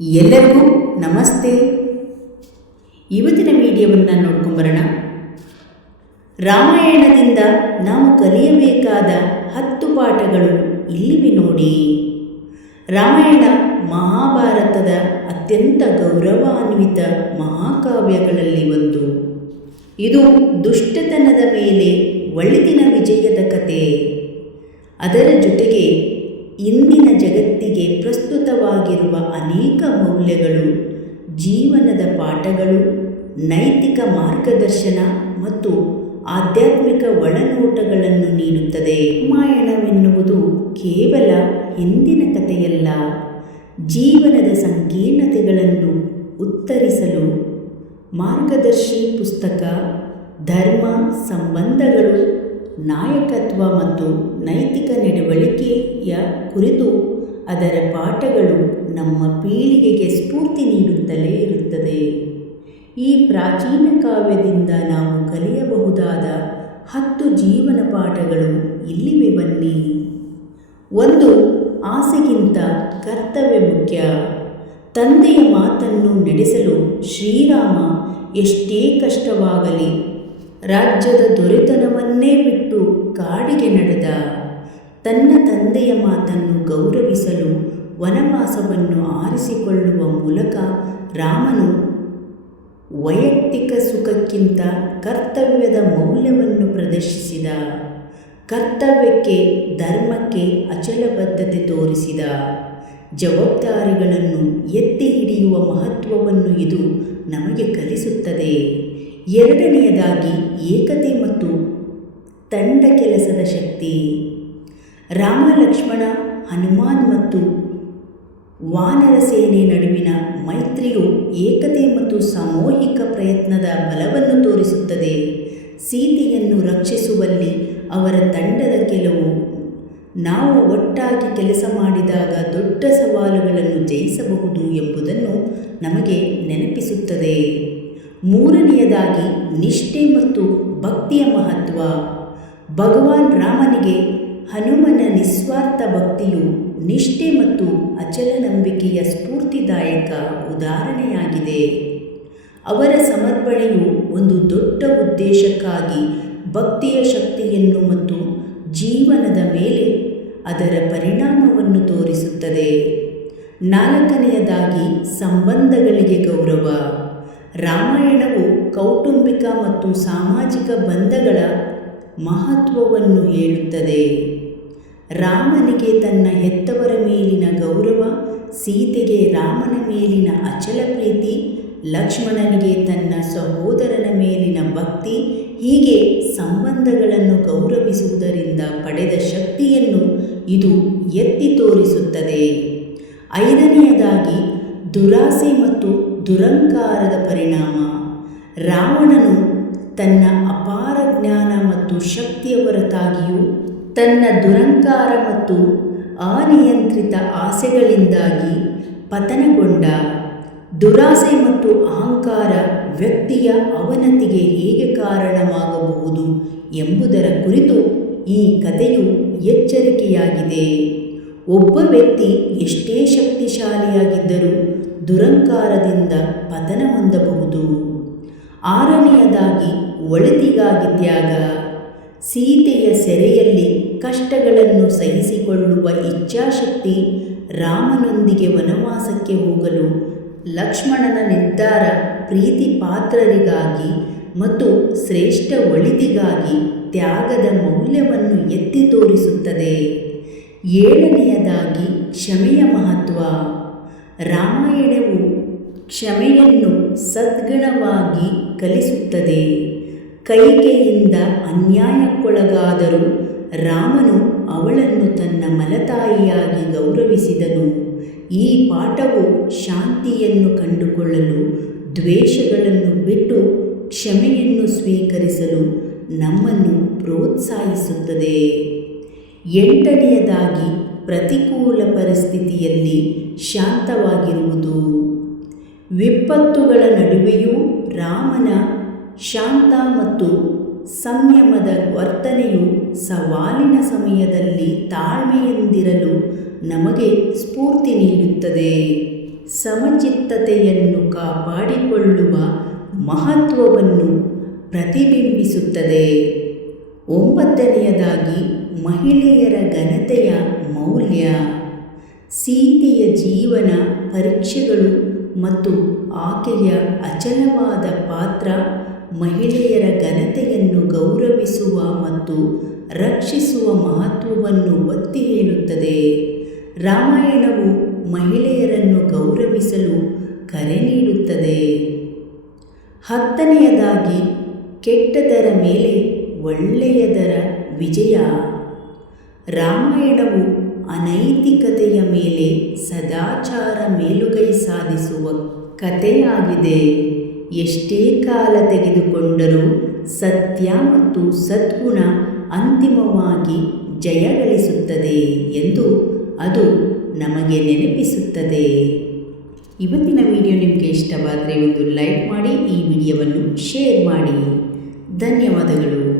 ಎಲ್ಲರಿಗೂ ನಮಸ್ತೆ. ಇವತ್ತಿನ ವಿಡಿಯೋವನ್ನು ನೋಡ್ಕೊಂಬರೋಣ ರಾಮಾಯಣದಿಂದ ನಾವು ಕಲಿಯಬೇಕಾದ ಹತ್ತು ಪಾಠಗಳು ಇಲ್ಲಿವೆ ನೋಡಿ. ರಾಮಾಯಣ ಮಹಾಭಾರತದ ಅತ್ಯಂತ ಗೌರವಾನ್ವಿತ ಮಹಾಕಾವ್ಯಗಳಲ್ಲಿ ಒಂದು. ಇದು ದುಷ್ಟತನದ ಮೇಲೆ ಒಳಿತಿನ ವಿಜಯದ ಕತೆ. ಅದರ ಜೊತೆಗೆ ಮೌಲ್ಯಗಳು, ಜೀವನದ ಪಾಠಗಳು, ನೈತಿಕ ಮಾರ್ಗದರ್ಶನ ಮತ್ತು ಆಧ್ಯಾತ್ಮಿಕ ಒಳನೋಟಗಳನ್ನು ನೀಡುತ್ತದೆ. ರಾಮಾಯಣವೆನ್ನುವುದು ಕೇವಲ ಹಿಂದಿನ ಕಥೆಯಲ್ಲ. ಜೀವನದ ಸಂಕೀರ್ಣತೆಗಳನ್ನು ಉತ್ತರಿಸಲು ಮಾರ್ಗದರ್ಶಿ ಪುಸ್ತಕ, ಧರ್ಮ, ಸಂಬಂಧಗಳು, ನಾಯಕತ್ವ ಮತ್ತು ನೈತಿಕ ನಡವಳಿಕೆಯ ಕುರಿತು ಅದರ ಪಾಠಗಳು ನಮ್ಮ ಪೀಳಿಗೆಗೆ ಸ್ಫೂರ್ತಿ ನೀಡುತ್ತಲೇ ಇರುತ್ತದೆ. ಈ ಪ್ರಾಚೀನ ಕಾವ್ಯದಿಂದ ನಾವು ಕಲಿಯಬಹುದಾದ ಹತ್ತು ಜೀವನ ಪಾಠಗಳು ಇಲ್ಲಿವೆ ಬನ್ನಿ. ಒಂದು, ಆಸೆಗಿಂತ ಕರ್ತವ್ಯ ಮುಖ್ಯ. ತಂದೆಯ ಮಾತನ್ನು ನಡೆಸಲು ಶ್ರೀರಾಮ ಎಷ್ಟೇ ಕಷ್ಟವಾಗಲಿ ರಾಜ್ಯದ ದೊರೆತನವನ್ನೇ ಬಿಟ್ಟು ಕಾಡಿಗೆ ನಡೆದ. ತನ್ನ ತಂದೆಯ ಮಾತನ್ನು ಗೌರವಿಸಲು ವನವಾಸವನ್ನು ಆರಿಸಿಕೊಳ್ಳುವ ಮೂಲಕ ರಾಮನು ವೈಯಕ್ತಿಕ ಸುಖಕ್ಕಿಂತ ಕರ್ತವ್ಯದ ಮೌಲ್ಯವನ್ನು ಪ್ರದರ್ಶಿಸಿದ. ಕರ್ತವ್ಯಕ್ಕೆ, ಧರ್ಮಕ್ಕೆ ಅಚಲ ಬದ್ಧತೆ ತೋರಿಸಿದ. ಜವಾಬ್ದಾರಿಗಳನ್ನು ಎತ್ತಿ ಹಿಡಿಯುವ ಮಹತ್ವವನ್ನು ಇದು ನಮಗೆ ಕಲಿಸುತ್ತದೆ. ಎರಡನೆಯದಾಗಿ ಏಕತೆ ಮತ್ತು ತಂಡ ಕೆಲಸದ ಶಕ್ತಿ. ರಾಮ ಲಕ್ಷ್ಮಣ ಹನುಮಾನ್ ಮತ್ತು ವಾನರ ಸೇನೆ ನಡುವಿನ ಮೈತ್ರಿಯು ಏಕತೆ ಮತ್ತು ಸಾಮೂಹಿಕ ಪ್ರಯತ್ನದ ಬಲವನ್ನು ತೋರಿಸುತ್ತದೆ. ಸೀತೆಯನ್ನು ರಕ್ಷಿಸುವಲ್ಲಿ ಅವರ ತಂಡದ ಕೆಲವು, ನಾವು ಒಟ್ಟಾಗಿ ಕೆಲಸ ಮಾಡಿದಾಗ ದೊಡ್ಡ ಸವಾಲುಗಳನ್ನು ಜಯಿಸಬಹುದು ಎಂಬುದನ್ನು ನಮಗೆ ನೆನಪಿಸುತ್ತದೆ. ಮೂರನೆಯದಾಗಿ ನಿಷ್ಠೆ ಮತ್ತು ಭಕ್ತಿಯ ಮಹತ್ವ. ಭಗವಾನ್ ರಾಮನಿಗೆ ಹನುಮನ ನಿಸ್ವಾರ್ಥ ಭಕ್ತಿಯು ನಿಷ್ಠೆ ಮತ್ತು ಅಚಲ ನಂಬಿಕೆಯ ಸ್ಫೂರ್ತಿದಾಯಕ ಉದಾಹರಣೆಯಾಗಿದೆ. ಅವರ ಸಮರ್ಪಣೆಯು ಒಂದು ದೊಡ್ಡ ಉದ್ದೇಶಕ್ಕಾಗಿ ಭಕ್ತಿಯ ಶಕ್ತಿಯನ್ನು ಮತ್ತು ಜೀವನದ ಮೇಲೆ ಅದರ ಪರಿಣಾಮವನ್ನು ತೋರಿಸುತ್ತದೆ. ನಾಲ್ಕನೆಯದಾಗಿ ಸಂಬಂಧಗಳಿಗೆ ಗೌರವ. ರಾಮಾಯಣವು ಕೌಟುಂಬಿಕ ಮತ್ತು ಸಾಮಾಜಿಕ ಬಂಧಗಳ ಮಹತ್ವವನ್ನು ಹೇಳುತ್ತದೆ. ರಾಮನಿಗೆ ತನ್ನ ಹೆತ್ತವರ ಮೇಲಿನ ಗೌರವ, ಸೀತೆಗೆ ರಾಮನ ಮೇಲಿನ ಅಚಲ ಪ್ರೀತಿ, ಲಕ್ಷ್ಮಣನಿಗೆ ತನ್ನ ಸಹೋದರನ ಮೇಲಿನ ಭಕ್ತಿ, ಹೀಗೆ ಸಂಬಂಧಗಳನ್ನು ಗೌರವಿಸುವುದರಿಂದ ಪಡೆದ ಶಕ್ತಿಯನ್ನು ಇದು ಎತ್ತಿ ತೋರಿಸುತ್ತದೆ. ಐದನೆಯದಾಗಿ, ದುರಾಸೆ ಮತ್ತು ದುರಂಕಾರದ ಪರಿಣಾಮ. ರಾವಣನು ತನ್ನ ಅಪಾರ ಜ್ಞಾನ ಮತ್ತು ಶಕ್ತಿಯ ಹೊರತಾಗಿಯೂ ತನ್ನ ದುರಂಕಾರ ಮತ್ತು ಅನಿಯಂತ್ರಿತ ಆಸೆಗಳಿಂದಾಗಿ ಪತನಗೊಂಡ ದುರಾಸೆ ಮತ್ತು ಅಹಂಕಾರ ವ್ಯಕ್ತಿಯ ಅವನತಿಗೆ ಹೇಗೆ ಕಾರಣವಾಗಬಹುದು ಎಂಬುದರ ಕುರಿತು ಈ ಕಥೆಯು ಎಚ್ಚರಿಕೆಯಾಗಿದೆ. ಒಬ್ಬ ವ್ಯಕ್ತಿ ಎಷ್ಟೇ ಶಕ್ತಿಶಾಲಿಯಾಗಿದ್ದರೂ ದುರಂಕಾರದಿಂದ ಪತನ ಹೊಂದಬಹುದು. ಆರನೆಯದಾಗಿ ಒಳಿತಿಗಾಗಿ ತ್ಯಾಗ. ಸೀತೆಯ ಸೆರೆಯಲ್ಲಿ ಕಷ್ಟಗಳನ್ನು ಸಹಿಸಿಕೊಳ್ಳುವ ಇಚ್ಛಾಶಕ್ತಿ ರಾಮನೊಂದಿಗೆ ವನವಾಸಕ್ಕೆ ಹೋಗಲು ಲಕ್ಷ್ಮಣನ ನಿರ್ಧಾರ ಪ್ರೀತಿ ಪಾತ್ರರಿಗಾಗಿ ಮತ್ತು ಶ್ರೇಷ್ಠ ಒಳಿತಿಗಾಗಿ ತ್ಯಾಗದ ಮೌಲ್ಯವನ್ನು ಎತ್ತಿ ತೋರಿಸುತ್ತದೆ. ಏಳನೆಯದಾಗಿ ಕ್ಷಮೆಯ ಮಹತ್ವ. ರಾಮಾಯಣವು ಕ್ಷಮೆಯನ್ನು ಸದ್ಗುಣವಾಗಿ ಕಲಿಸುತ್ತದೆ. ಕೈಕೆಯಿಂದ ಅನ್ಯಾಯಕ್ಕೊಳಗಾದರೂ ರಾಮನು ಅವಳನ್ನು ತನ್ನ ಮಲತಾಯಿಯಾಗಿ ಗೌರವಿಸಿದನು. ಈ ಪಾಠವು ಶಾಂತಿಯನ್ನು ಕಂಡುಕೊಳ್ಳಲು, ದ್ವೇಷಗಳನ್ನು ಬಿಟ್ಟು ಕ್ಷಮೆಯನ್ನು ಸ್ವೀಕರಿಸಲು ನಮ್ಮನ್ನು ಪ್ರೋತ್ಸಾಹಿಸುತ್ತದೆ. ಎಂಟನೆಯದಾಗಿ ಪ್ರತಿಕೂಲ ಪರಿಸ್ಥಿತಿಯಲ್ಲಿ ಶಾಂತವಾಗಿರುವುದು. ವಿಪತ್ತುಗಳ ನಡುವೆಯೂ ರಾಮನ ಶಾಂತ ಮತ್ತು ಸಂಯಮದ ವರ್ತನೆಯು ಸವಾಲಿನ ಸಮಯದಲ್ಲಿ ತಾಳ್ಮೆಯಿಂದಿರಲು ನಮಗೆ ಸ್ಫೂರ್ತಿ ನೀಡುತ್ತದೆ. ಸಮಚಿತ್ತತೆಯನ್ನು ಕಾಪಾಡಿಕೊಳ್ಳುವ ಮಹತ್ವವನ್ನು ಪ್ರತಿಬಿಂಬಿಸುತ್ತದೆ. ಒಂಬತ್ತನೆಯದಾಗಿ ಮಹಿಳೆಯರ ಘನತೆಯ ಮೌಲ್ಯ. ಸೀತೆಯ ಜೀವನ ಪರೀಕ್ಷೆಗಳು ಮತ್ತು ಆಕೆಯ ಅಚಲವಾದ ಪಾತ್ರ ಮಹಿಳೆಯರ ಘನತೆಯನ್ನು ಗೌರವಿಸುವ ಮತ್ತು ರಕ್ಷಿಸುವ ಮಹತ್ವವನ್ನು ಒತ್ತಿ ಹೇಳುತ್ತದೆ. ರಾಮಾಯಣವು ಮಹಿಳೆಯರನ್ನು ಗೌರವಿಸಲು ಕರೆ ನೀಡುತ್ತದೆ. ಹತ್ತನೆಯದಾಗಿ, ಕೆಟ್ಟದರ ಮೇಲೆ ಒಳ್ಳೆಯದರ ವಿಜಯ. ರಾಮಾಯಣವು ಅನೈತಿಕತೆಯ ಮೇಲೆ ಸದಾಚಾರ ಮೇಲುಗೈ ಸಾಧಿಸುವ ಕಥೆಯಾಗಿದೆ. ಎಷ್ಟೇ ಕಾಲ ತೆಗೆದುಕೊಂಡರೂ ಸತ್ಯ ಮತ್ತು ಸದ್ಗುಣ ಅಂತಿಮವಾಗಿ ಜಯಗಳಿಸುತ್ತದೆ ಎಂದು ಅದು ನಮಗೆ ನೆನಪಿಸುತ್ತದೆ. ಇವತ್ತಿನ ವಿಡಿಯೋ ನಿಮಗೆ ಇಷ್ಟವಾದರೆ ಒಂದು ಲೈಕ್ ಮಾಡಿ, ಈ ವಿಡಿಯೋವನ್ನು ಶೇರ್ ಮಾಡಿ. ಧನ್ಯವಾದಗಳು.